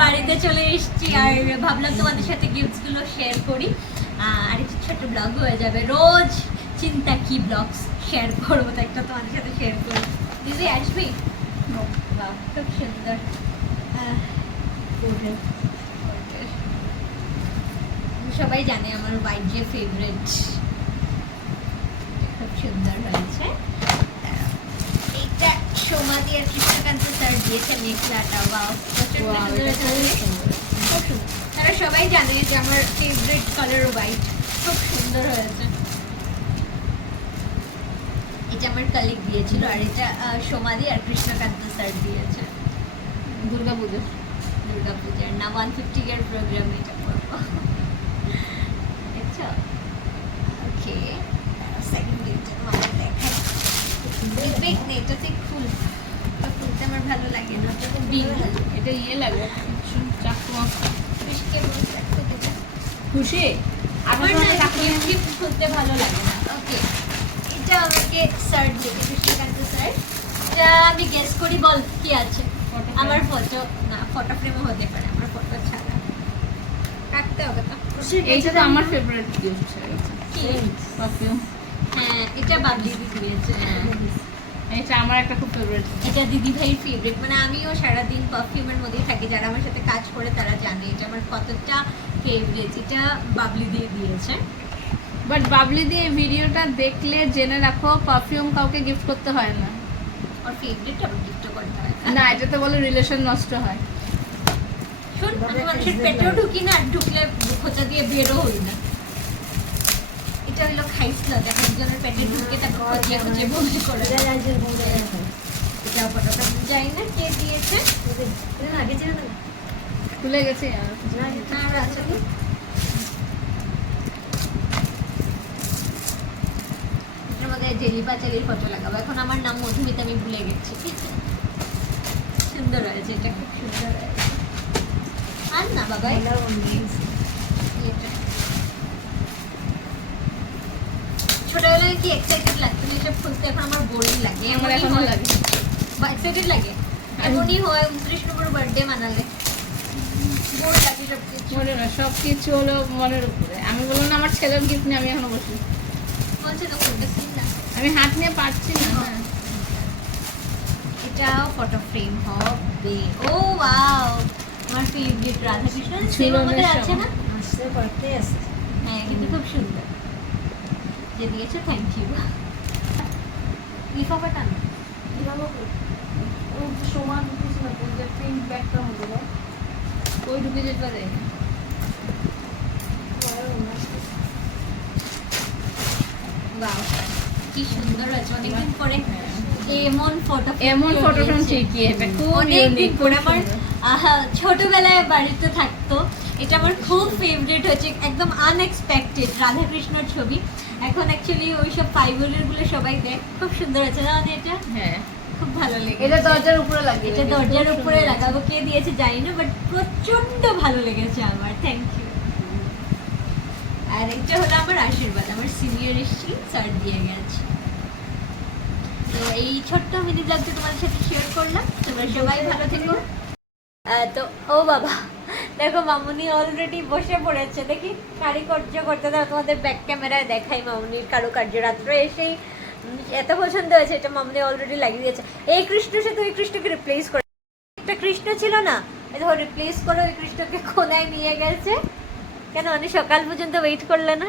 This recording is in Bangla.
বাড়িতে চলে এসেছি আর ভাবলাম তোমাদের সাথে গিফটস গুলো শেয়ার করি আর একটু ছোট ব্লগ হয়ে যাবে রোজ চিন্তা কি ব্লগস শেয়ার করবো তো একটা তোমাদের সাথে শেয়ার করি দিদি আসবি বাহ খুব সুন্দর সবাই জানে আমার হোয়াইট যে ফেভারিট খুব সুন্দর হয়েছে এইটা সোমাদি আর কৃষ্ণকান্ত স্যার দিয়েছে মেঘলাটা ওয়াও প্রচন্ড সুন্দর হয়েছে খুব সুন্দর তারা সবাই জানে যে আমার ফেভারিট কালার হোয়াইট খুব সুন্দর হয়েছে এটা আমার কলিগ দিয়েছিল আর এটা সোমাদি আর কৃষ্ণকান্ত স্যার দিয়েছে দুর্গাপূজার না 150 ইয়ার প্রোগ্রাম এটা করবো দেখছো ওকে সেকেন্ড ডিজাইন মামা দেখাই বিগ নেটাতে ফুল ফুলটা আমার ভালো লাগে না বিগ এটা ইয়ে লাগে চাকমা খুশিকে বলতে খুলতে খুশি আমার না গিফট খুলতে ভালো লাগে না ওকে এটা আমাকে স্যার দিয়েছে কৃষ্ণকান্ত স্যার এটা আমি গেস করি বল কি আছে আমার ফটো না ফটো ফ্রেমও হতে পারে আমার ফটো ছাড়া কাটতে হবে তো এইটা তো আমার ফেভারিট গিফট কি পারফিউম হ্যাঁ এটা বাবলি দিদি দিয়েছে এটা আমার একটা খুব ফেভারিট এটা দিদি ভাইয়ের ফেভারিট মানে আমিও সারাদিন পারফিউমের মধ্যেই থাকি যারা আমার সাথে কাজ করে তারা জানে এটা আমার কতটা ফেভারিট এটা বাবলি দিয়ে দিয়েছে বাট বাবলি দিয়ে ভিডিওটা দেখলে জেনে রাখো পারফিউম কাউকে গিফট করতে হয় না আর ফেভারিট আবার গিফট করতে হয় না এটা তো বলে রিলেশন নষ্ট হয় শোন আমি মানুষের পেটেও ঢুকি না ঢুকলে খোঁচা দিয়ে বেরো হই না এটা হলো খাইছিল দেখো একজনের পেটে ঢুকে তারপর খোঁচিয়ে খোঁচিয়ে বমি করে এটা ফটোটা যাই না কে দিয়েছে খুলে গেছে না আর আছে তো এটার মধ্যে জেলি পাচালির ফটো লাগাবো এখন আমার নাম মধুমিতা আমি ভুলে গেছি সুন্দর হয়েছে এটা খুব সুন্দর হয়েছে আর না বাবা এটা ছোটবেলায় কি এক্সাইটেড লাগতো এসব খুলতে এখন আমার বোরিং লাগে আমার এখনো লাগে বা এক্সাইটেড লাগে এমনই হয় 29 নম্বর বার্থডে মানালে বোর লাগে সব কিছু মনে না সব কিছু হলো মনের উপরে আমি বললাম না আমার ছেলের গিফট নিয়ে আমি এখনো বসি বলছে তো খুলতে না আমি হাত নিয়ে পারছি না এটাও ফটো ফ্রেম হবে ও ওয়াও আমার ফেভারিট রাধা কৃষ্ণ ছিল মধ্যে আছে না আসতে পারতে আছে হ্যাঁ কিন্তু খুব সুন্দর যে দিয়েছো থ্যাংক ইউ লিফাফাটা না সমান কিছু না যে প্রিন্ট ব্যাগটা হবে না ওই ঢুকে যেতে পারে ওয়াও কি সুন্দর আছে অনেকদিন পরে এমন ফটোটা ঠিকই এটা খুব অনেকদিন পরে আমার সুন্দর। ছোটবেলায় বাড়িতে থাকতো এটা আমার খুব ফেভারিট হচ্ছে একদম আনএক্সপেক্টেড রাধাকৃষ্ণর ছবি এখন অ্যাকচুয়ালি ওইসব ফাইবারের গুলো সবাই দেখ খুব সুন্দর আছে না এটা হ্যাঁ খুব ভালো লেগেছে এটা দরজার উপরে লাগে এটা দরজার উপরে লাগাবো কে দিয়েছে জানি না বাট প্রচন্ড ভালো লেগেছে আমার থ্যাংক ইউ আর এটা হলো আমার আশীর্বাদ আমার সিনিয়র এসেছি স্যার দিয়ে গেছে তো এই ছোট্ট মিনি ব্লগটা তোমাদের সাথে শেয়ার করলাম তোমরা সবাই ভালো থেকো তো ও বাবা দেখো মামুনি অলরেডি বসে পড়েছে দেখি কারিকার্য করতে দাও তোমাদের ব্যাক ক্যামেরায় দেখাই মামুনির কারুকার্য রাত্রে এসেই এত পছন্দ হয়েছে এটা মামুনি অলরেডি লাগিয়ে দিয়েছে এই কৃষ্ণের সাথে ওই কৃষ্ণকে রিপ্লেস করে একটা কৃষ্ণ ছিল না দেখো রিপ্লেস করে ওই কৃষ্ণকে কোনায় নিয়ে গেছে কেন অনেক সকাল পর্যন্ত ওয়েট করলে না